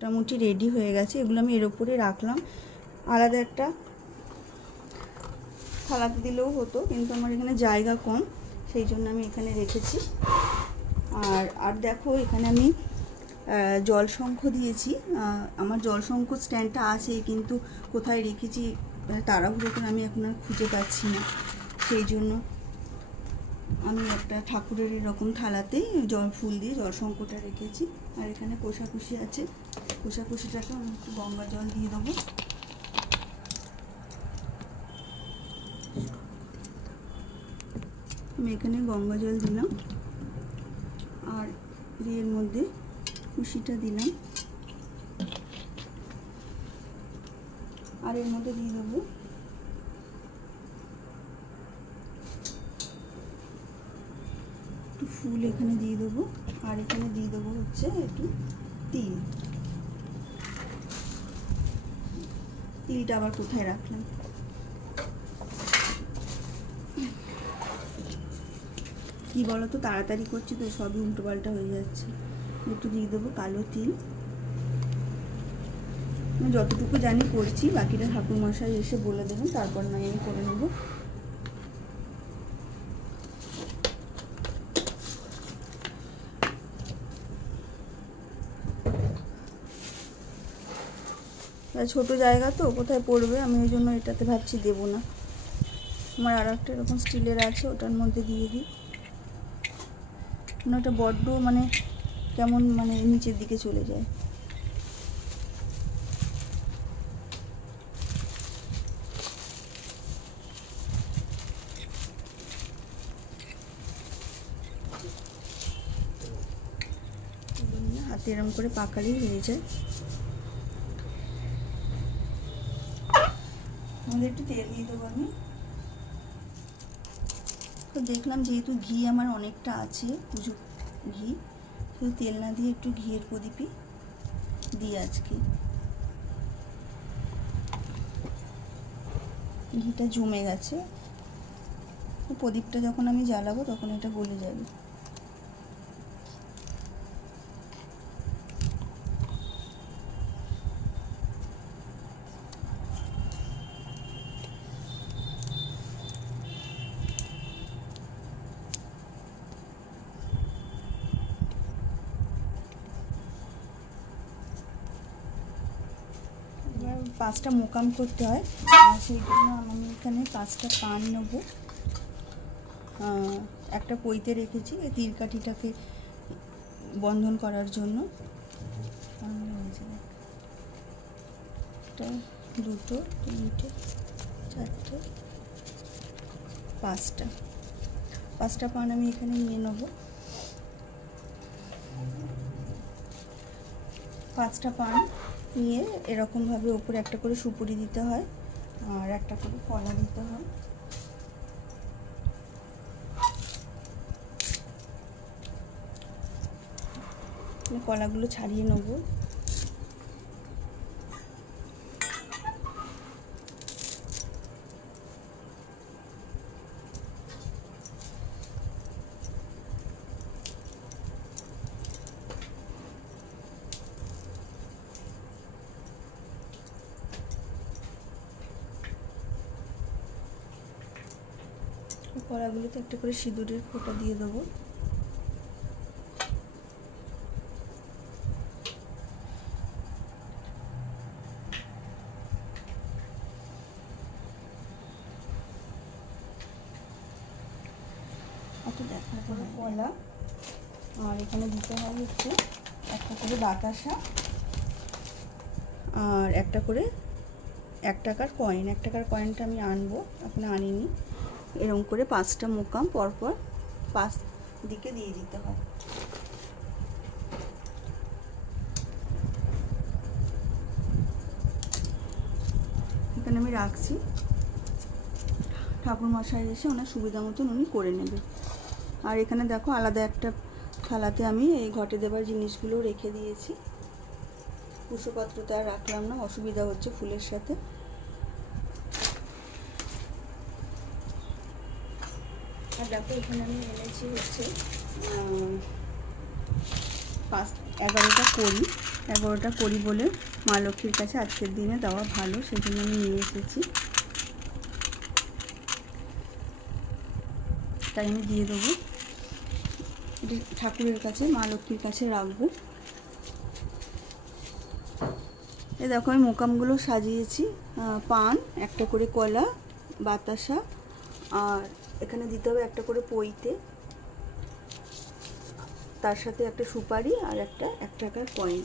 মোটামুটি রেডি হয়ে গেছে। এগুলো আমি এর উপরে রাখলাম। আলাদা একটা থালাতে দিলেও হতো, কিন্তু আমার এখানে জায়গা কম, সেই জন্য আমি এখানে রেখেছি। আর দেখো এখানে আমি জলশঙ্খ দিয়েছি। আমার জলশঙ্খ স্ট্যান্ডটা আছে, কিন্তু কোথায় রেখেছি তাড়াহুড়ো করে আমি এখন আর খুঁজে পাচ্ছি না। সেই জন্য আমি একটা ঠাকুরের এরকম থালাতেই ফুল দিয়ে জলশঙ্খটা রেখেছি। আর এখানে কোষাকুষি আছে, কোষাকুষিটাকে আমি একটু গঙ্গা জল দিয়ে দেবো। আমি এখানে গঙ্গা জল দিলাম, আর এর মধ্যে কুশিটা দিলাম, আর এর মধ্যে দিয়ে দেবো একটু ফুল, এখানে দিয়ে দেবো। আর এখানে দিয়ে দেবো হচ্ছে একটু তিল। তিলটা আবার কোথায় রাখলাম? কি বলো তো, তাড়াতাড়ি করছি তো সবই উল্টোপাল্টা হয়ে যাচ্ছে। একটু দিয়ে দেবো কালো তিল। আমি যতটুকু জানি করছি, বাকিটা ঠাকুরমশাই এসে বলে দেবেন, তারপর নয় আমি করে নেব। ছোট জায়গা তো কোথায় পড়বে, আমি ওই জন্য এটাতে ভাবছি দেবো না। আমার আর একটা এরকম স্টিলের আছে, ওটার মধ্যে দিয়ে দিই। ওটা বড্ড মানে কেমন মানে নিচের দিকে চলে যায়। হাতে এরকম করে পাকালেই হয়ে যায়। আমাদের একটু তেল দিয়ে দেবো আমি। তো দেখলাম যেহেতু ঘি আমার অনেকটা আছে, পুজো ঘি, শুধু তেল না দিয়ে একটু ঘিয়ের প্রদীপই দিই আজকে। ঘিটা জমে গেছে, প্রদীপটা যখন আমি জ্বালাবো তখন এটা গলে যাবে। এবার 5টা মোকাম করতে হয়, সেই জন্য আমি এখানে 5টা পান নেব। একটা পইতে রেখেছি এই তীরকাঠিটাকে বন্ধন করার জন্য। একটা, দুটো, তিনটে, চারটে, 5টা পান আমি এখানে নিয়ে নেব। 5টা পান নিয়ে এরকমভাবে ওপরে একটা করে সুপুরি দিতে হয়, আর একটা করে কলা দিতে হয়। কলাগুলো ছাড়িয়ে নেব। কলাগুলোতে একটা করে সিঁদুরের ফোঁটা দিয়ে দেবো। অত দেখার পরে কলা, আর এখানে দিতে হয় হচ্ছে একটা করে বাতাসা, আর একটা করে 1 টাকার কয়েন। 1 টাকার কয়েনটা আমি আনবো, এখন আনিনি। এরকম করে 5টা মোকাম পরপর 5 দিকে দিয়ে দিতে হয়। এখানে আমি রাখছি, ঠাকুরমশাই এসে ওনার সুবিধা মতন উনি করে নেবে। আর এখানে দেখো আলাদা একটা থালাতে আমি এই ঘটে দেবার জিনিসগুলো রেখে দিয়েছি। কুশপাত্রতে আর রাখলাম না, অসুবিধা হচ্ছে ফুলের সাথে। আর দেখো এখানে আমি এনেছি হচ্ছে 11টা করি বলে মা লক্ষ্মীর কাছে আজকের দিনে দেওয়া ভালো, সেই জন্য আমি নিয়ে এসেছি। তাই আমি দিয়ে দেবো, এটা ঠাকুরের কাছে, মা লক্ষ্মীর কাছে রাখবো। এই দেখো আমি মোকামগুলো সাজিয়েছি, পান, একটা করে কলা, বাতাসা, আর এখানে দিতে হবে একটা করে পইতে, তার সাথে একটা সুপারি আর একটা 1 টাকার কয়েন।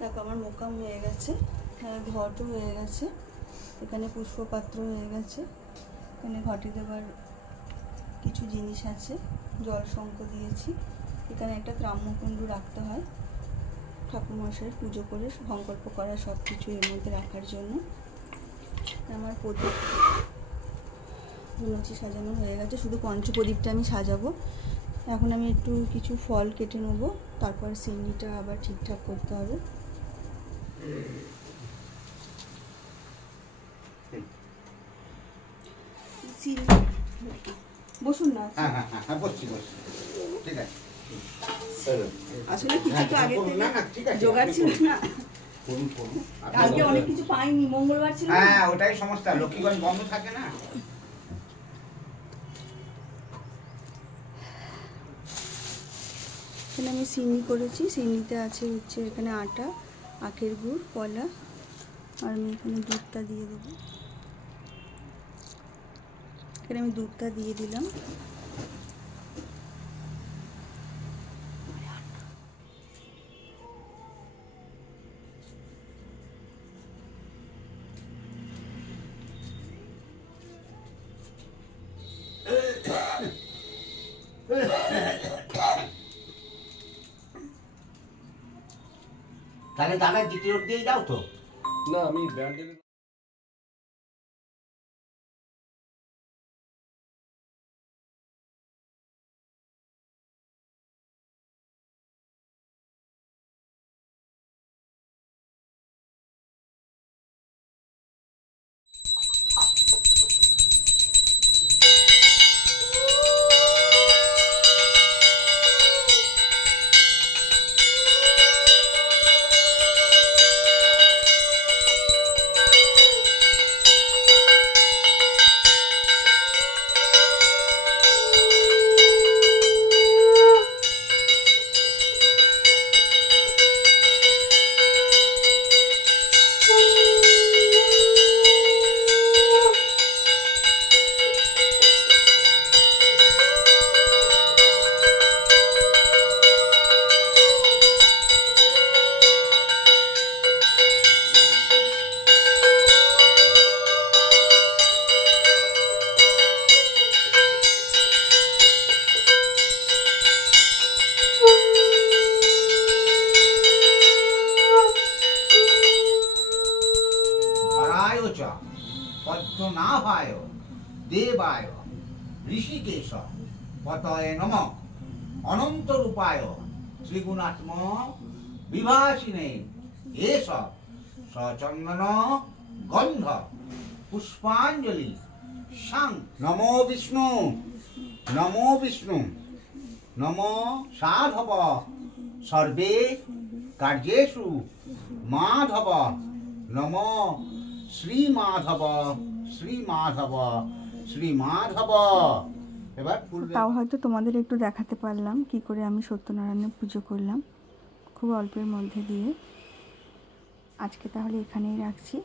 দেখো আমার মোকাম হয়ে গেছে, ঘটও হয়ে গেছে, এখানে পুষ্পপাত্র হয়ে গেছে, এখানে ঘটে দেবার কিছু জিনিস আছে, জল শঙ্খ দিয়েছি, এখানে একটা ত্রাম্যকুণ্ডু রাখতে হয় ঠাকুরমশাইয়ের পুজো করে সংকল্প করা সব কিছু এর মধ্যে রাখার জন্য। আমার প্রদীপ ধুনুচি সাজানো হয়ে গেছে, শুধু পঞ্চপ্রদীপটা আমি সাজাবো। এখন আমি একটু কিছু ফল কেটে নেবো, তারপর সিন্নিটা আবার ঠিকঠাক করতে হবে। বসুন না। ঠিক আছে, আসলে কিছু তো আগে থেকে জোগাড় ছিল না, কালকে অনেক কিছু পাইনি, মঙ্গলবার ছিল। হ্যাঁ ওটাই সমস্যা, লক্ষ্মীগঞ্জ বন্ধ থাকে না। এখানে আমি সিন্নি করেছি, সিন্নিতে আছে হচ্ছে এখানে আটা, আখের গুড়, কলা, আর আমি এখানে দুধটা দিয়ে দেবো। এখানে আমি দুধটা দিয়ে দিলাম। তাহলে দাদা জিটি রোড দিয়ে যাও তো? না, আমি ব্যান্ডেল পদ্মনাভায় দেবায় ঋষিকেশ পতয়ে নমঃ অনন্ত রূপায় ত্রিগুণাত্ম বিভাসিনে এষ সচন্দন গন্ধ পুষ্পাঞ্জলি সাং। নমো বিষ্ণু, নমো বিষ্ণু, নমো সাধব সর্বে কার্যেষু মাধব, নমো শ্রীমাধব, শ্রীমাধব, শ্রীমাধব। এবার তাও হয়তো তোমাদের একটু দেখাতে পারলাম কি করে আমি সত্যনারায়ণের পুজো করলাম, খুব অল্পের মধ্যে দিয়ে। আজকে তাহলে এখানেই রাখছি।